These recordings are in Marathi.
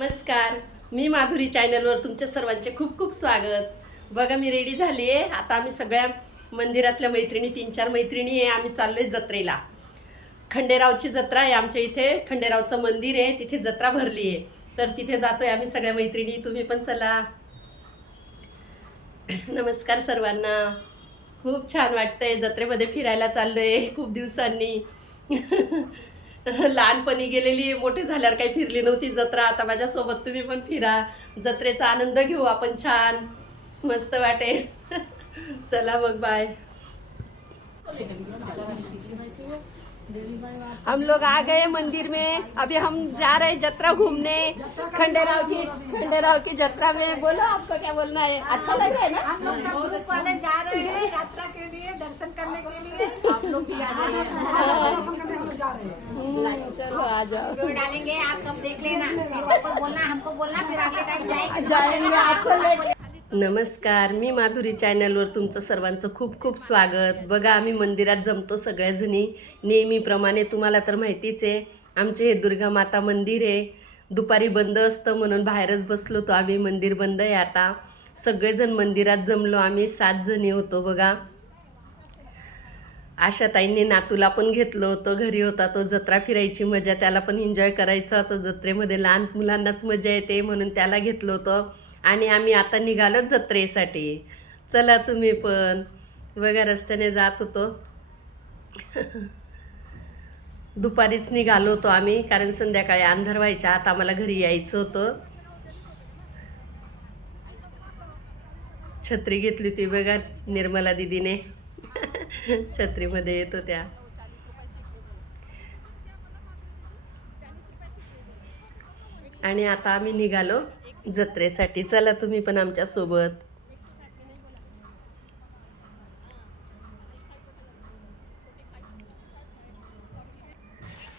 नमस्कार. मी माधुरी चॅनलवर तुमच्या सर्वांचे खूप खूप स्वागत. बघा मी रेडी झाली आहे आता आम्ही सगळ्या मंदिरातल्या मैत्रिणी तीन चार मैत्रिणी आहे. आम्ही चाललो आहे जत्रेला. खंडेरावची जत्रा आहे आमच्या इथे. खंडेरावचं मंदिर आहे. तिथे जत्रा भरली आहे तर तिथे जातो आहे आम्ही सगळ्या मैत्रिणी. तुम्ही पण चला. नमस्कार सर्वांना. खूप छान वाटतंय. जत्रेमध्ये फिरायला चाललोय. खूप दिवसांनी. लहानपणी गेलेली मोठे झाल्यावर काही फिरली नव्हती जत्रा. आता माझ्यासोबत तुम्ही पण फिरा. जत्रेचा आनंद घेऊ आपण छान. मस्त वाटेल. चला मग बाय हम लोग आ गए मंदिर में अभी हम जा रहे हैं जत्रा घूमने खंडेराव की खंडेराव की जत्रा में बोलो आपको क्या बोलना है अच्छा लग रहा है ना हम लोग सब ग्रुप वाले जा रहे हैं यात्रा के लिए दर्शन करने के लिए आप लोग भी आ जाइए दर्शन करने हम लोग जा रहे हैं हम्म, चलो आ जाओ डालेंगे आप सब देख लेना आपको बोलना हमको बोलना फिर आगे टाइम जाएँगे जाएँगे आपको नमस्कार मी माधुरी चॅनलवर तुमचं सर्वांचं खूप खूप स्वागत. बघा आम्ही मंदिरात जमतो सगळ्याजणी. नेहमीप्रमाणे तुम्हाला तर माहितीच आहे आमचे हे दुर्गा माता मंदिर आहे. दुपारी बंद असतं म्हणून बाहेरच बसलो होतो आम्ही मंदिर बंद आहे आता. सगळेजण मंदिरात जमलो आम्ही सात जणी होतो बघा. आशाताईंनी नातूला पण घेतलं होतं घरी होता तो जत्रा फिरायची मजा त्याला पण एन्जॉय करायचं होतं. जत्रेमध्ये लहान मुलांनाच मजा येते म्हणून त्याला घेतलं होतं. आणि आम्ही आता निघालो जत्रेसाठी. चला तुम्ही पण. बघा रस्त्याने जात होतो. दुपारीच निघालो होतो आम्ही कारण संध्याकाळी अंधार व्हायच्या आत आम्हाला घरी यायचं होतं. छत्री घेतली होती बघा निर्मला दिदीने. छत्रीमध्ये येत होत्या. आणि आता आम्ही निघालो. जत्रेसाठी. चला तुम्ही पण आमच्यासोबत.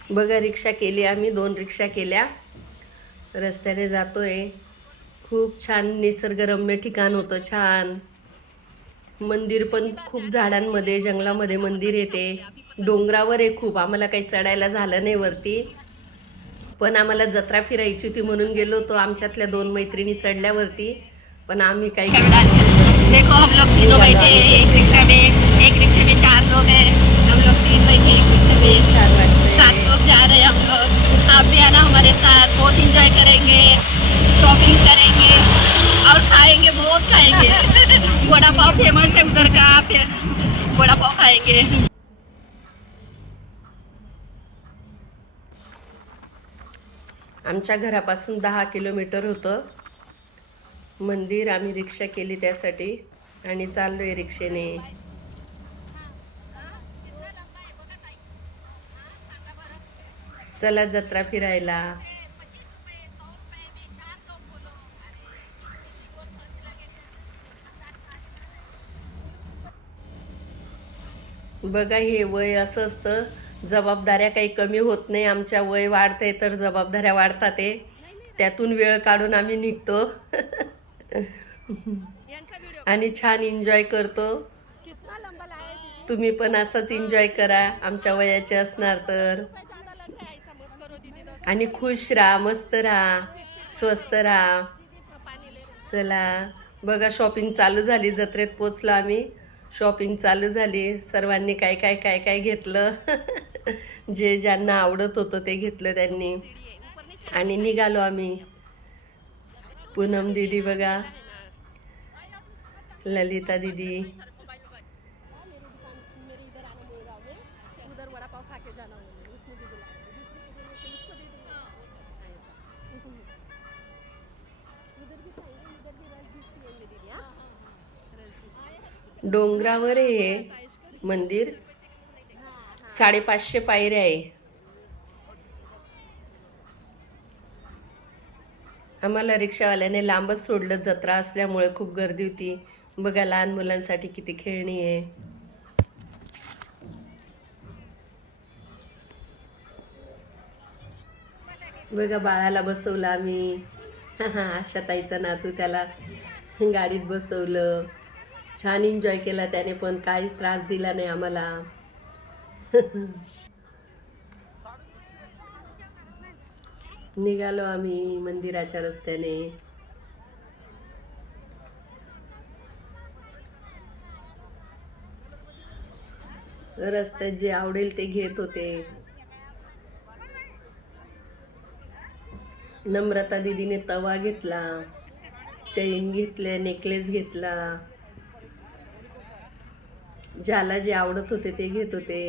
बघा रिक्षा केली आम्ही दोन रिक्षा केल्या. रस्त्याने जातोय. खूप छान निसर्गरम्य ठिकाण होतं छान. मंदिर पण खूप झाडांमध्ये जंगलामध्ये मंदिर येते. डोंगरावर आहे खूप. आम्हाला काही चढायला झालं नाही वरती. पण आम्हाला जत्रा फिरायची होती म्हणून गेलो होतो आमच्यातल्या दोन मैत्रिणी चढल्यावरती. पण आम्ही काही देखो हम लोग तीनों बैठे एक रिक्शा में एक रिक्शे में चार लोग हैं। हम लोग तीन बैठे एक रिक्शे में। वाटतंय. सात लोग जा रहे हैं हम लोग। आप भी आना हमारे साथ। बहुत इंजॉय करेंगे। शॉपिंग करेंगे। और खाएंगे बहुत खाएंगे। वड़ा पाव फेमस है उधर का। फिर वड़ा पाव खाएंगे। आमच्या घरापासून दहा किलोमीटर होतं. मंदिर आम्ही रिक्षा केली त्यासाठी आणि चाललो आहे रिक्षेने. चला जत्रा फिरायला. बघा हे वय असं असतं. जबाबदाऱ्या काही कमी होत नाही. आमच्या वय वाढते तर जबाबदाऱ्या वाढतात आहे त्यातून वेळ काढून आम्ही निघतो. आणि छान एन्जॉय करतो. तुम्ही पण असंच एन्जॉय करा. आमच्या वयाचे असणार तर. आणि खुश राहा मस्त राहा स्वस्त राहा. चला. बघा शॉपिंग चालू झाली. जत्रेत पोचलो आम्ही. शॉपिंग चालू झाली. सर्वांनी काय काय काय काय घेतलं? जे ज्यांना आवडत होतं ते घेतलं त्यांनी. आणि निघालो आम्ही. पूनम दिदी बघा. ललिता दिदी. डोंगरावर हे मंदिर साडेपाचशे पायऱ्या आहे. आम्हाला रिक्षावाल्याने लांबच सोडलं जत्रा असल्यामुळे खूप गर्दी होती. बघा लहान मुलांसाठी किती खेळणी आहे. बघा बाळाला बसवलं आम्ही. आशाताईचा नातू त्याला गाडीत बसवलं. छान एन्जॉय केला त्याने पण काहीच त्रास दिला नाही आम्हाला. निघालो आम्ही मंदिराच्या रस्त्याने. रस्त्यात जे आवडेल ते घेत होते. नम्रता दिदीने तवा घेतला चैन घेतल्या नेकलेस घेतला. ज्याला जे आवडत होते ते घेत होते.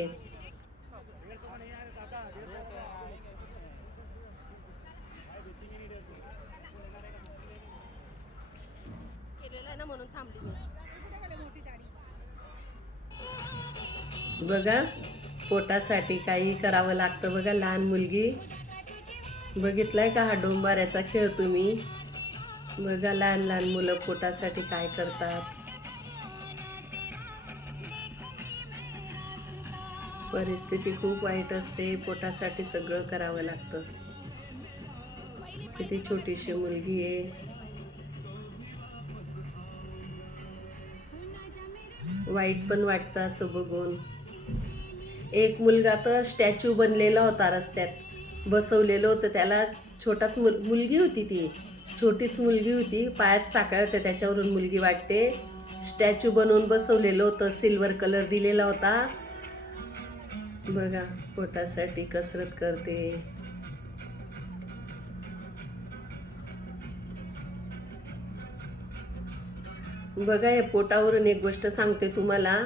बघा पोटासाठी काही करावं लागतं बघा लहान मुलगी. बघितलाय का हा डोंबाऱ्याचा खेळ तुम्ही? बघा लहान लहान मुलं पोटासाठी काय करतात. परिस्थिती खूप वाईट असते पोटासाठी सगळं करावं लागतं. किती छोटीशी मुलगी आहे. वाईट पण वाटतं असं बघून. एक मुलगा तर स्टॅच्यू बनलेला होता रस्त्यात. बसवलेलं होतं. त्याला छोटाच मुल मुलगी होती ती. छोटीच मुलगी होती. पायात साखळ्या होत्या. त्याच्यावरून मुलगी वाटते. स्टॅच्यू बनवून बसवलेलं होतं. सिल्वर कलर दिलेला होता. बघा पोटासाठी कसरत करते. बघा या पोटावरून एक गोष्ट सांगते तुम्हाला.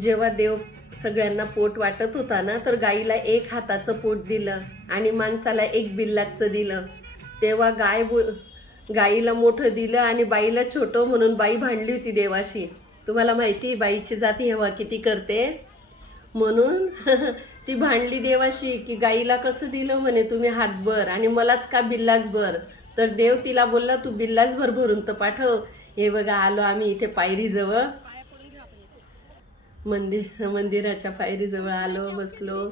जेव्हा देव सगळ्यांना पोट वाटत होता ना तर गाईला एक हाताचं पोट दिलं आणि माणसाला एक बिल्लाचं दिलं. तेव्हा गाय बो गाईला मोठं दिलं आणि बाईला छोटं म्हणून बाई भांडली होती देवाशी. तुम्हाला माहिती आहे बाईची जात हेवा किती करते? म्हणून ती भांडली देवाशी की गाईला कसं दिलं म्हणे तुम्ही हातभर आणि मलाच का बिल्लाच भर तर देव तिला बोलला तू बिल्लाच भर भरून तर पाठव. हे बघा आलो आम्ही इथे पायरीजवळ. मंदिर मंदिराच्या पायरीजवळ आलो बसलो.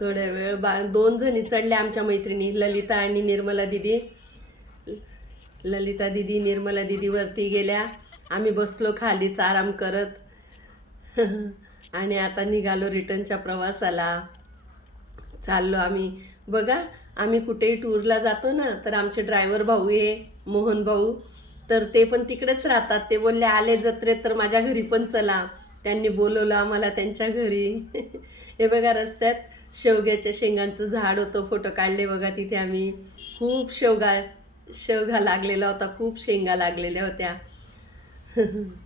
थोड्या वेळ बा दोन जणी चढल्या आमच्या मैत्रिणी ललिता आणि निर्मला दिदी. ललिता दिदी निर्मला दिदी वरती गेल्या. आम्ही बसलो खालीच आराम करत. आणि आता निघालो रिटर्नच्या प्रवासाला. चाललो आम्ही. बघा आम्ही कुठेही टूरला जातो ना तर आमचे ड्रायव्हर भाऊ आहे मोहन भाऊ. तर ते पण तिकडेच राहतात. ते बोलले आले जत्रेत तर माझ्या घरी पण चला. त्यांनी बोलवलं आम्हाला त्यांच्या घरी. हे बघा रस्त्यात शेवग्याच्या शेंगांचं झाड होतं. फोटो काढले बघा तिथे आम्ही. खूप शेवगा शेवगा लागलेला होता. खूप शेंगा लागलेल्या होत्या.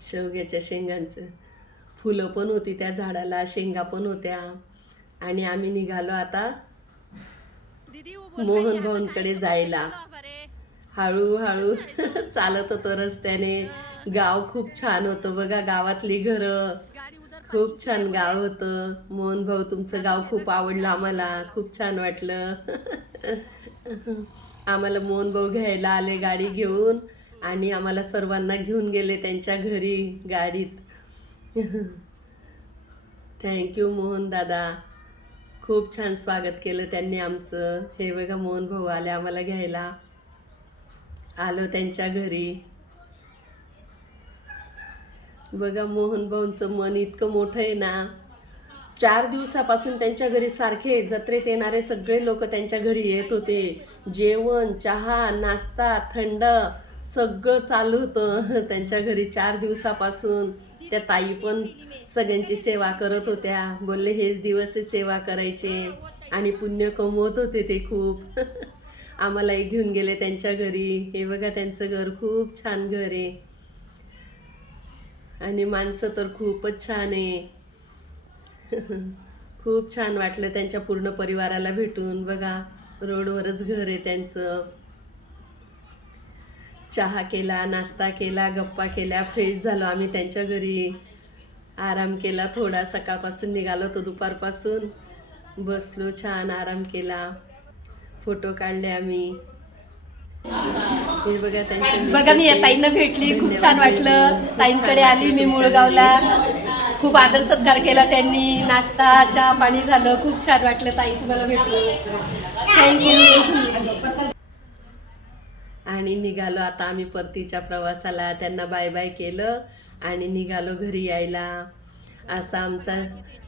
शेवग्याच्या शेंगांचं. फुलं पण होती त्या झाडाला शेंगा पण होत्या. आणि आम्ही निघालो आता मोहन भाऊंकडे जायला. हळूहळू चालत होतो रस्त्याने. गाव खूप छान होतं बघा गावातली घरं. खूप छान गाव होतं. मोहन भाऊ तुमचं गाव खूप आवडलं आम्हाला. खूप छान वाटलं. आम्हाला मोहन भाऊ घ्यायला आले गाडी घेऊन आणि आम्हाला सर्वांना घेऊन गेले त्यांच्या घरी गाडीत. थँक्यू मोहन दादा. खूप छान स्वागत केलं त्यांनी आमचं. हे बघा मोहन भाऊ आले आम्हाला घ्यायला. आलो त्यांच्या घरी. बघा मोहन भाऊंचं मन इतकं मोठं आहे ना. चार दिवसापासून त्यांच्या घरी सारखे जत्रेत येणारे सगळे लोक त्यांच्या घरी येत होते. जेवण चहा नाश्ता थंड सगळं चालू होतं त्यांच्या घरी चार दिवसापासून. त्या ताई पण सगळ्यांची सेवा करत होत्या. बोलले हेच दिवस आहे सेवा करायचे आणि पुण्य कमवत होते ते खूप. आम्हालाही घेऊन गेले त्यांच्या घरी. हे बघा त्यांचं घर खूप छान घर आहे. आणि माणसं तर खूपच छान आहे. खूप छान वाटलं त्यांच्या पूर्ण परिवाराला भेटून. बघा रोडवरच घर आहे त्यांचं. चहा केला नाश्ता केला गप्पा केल्या फ्रेश झालो. आम्ही त्यांच्या घरी आराम केला. थोडा सकाळपासून निघालो तो दुपारपासून. बसलो छान आराम केला. फोटो काढले आम्ही. हे बघा त्यांच्या बघा मी या ताईंना. भेटली. खूप छान. वाटलं. ताईंकडे आली मी मुळगावला. खूप आदर सत्कार केला त्यांनी. नाश्ता चहा पाणी झालं. खूप छान वाटलं ताई तुम्हाला भेटलं थँक्यू आणि निघालो. आता आम्ही परतीच्या प्रवासाला त्यांना बाय बाय केलं आणि निघालो घरी यायला. असा आमचा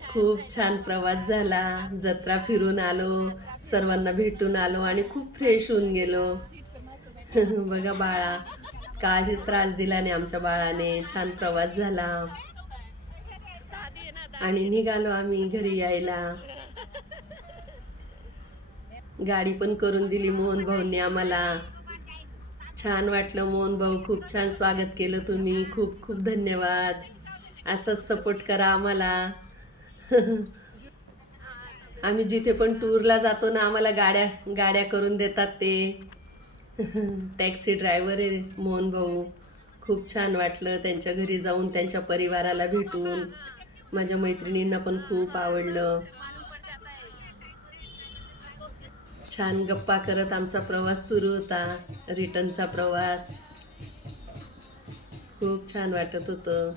खूप छान प्रवास झाला. जत्रा फिरून आलो सर्वांना भेटून आलो आणि खूप फ्रेश होऊन गेलो. बघा बाळा काहीच त्रास दिला नाही आमच्या बाळाने. छान प्रवास झाला. आणि निघालो आम्ही घरी यायला. गाडी पण करून दिली मोहन भाऊंनी आम्हाला. छान वाटलं मोहन भाऊ. खूप छान स्वागत केलं तुम्ही. खूप खूप धन्यवाद. असंच सपोर्ट करा आम्हाला. आम्ही जिथे पण टूरला जातो ना आम्हाला गाड्या गाड्या करून देतात ते. टॅक्सी ड्रायव्हर आहे मोहन भाऊ. खूप छान वाटलं त्यांच्या घरी जाऊन त्यांच्या परिवाराला भेटून. माझ्या मैत्रिणींना पण खूप आवडलं. छान गप्पा करत आमचा प्रवास सुरू होता. रिटर्नचा प्रवास. खूप छान वाटत होतं.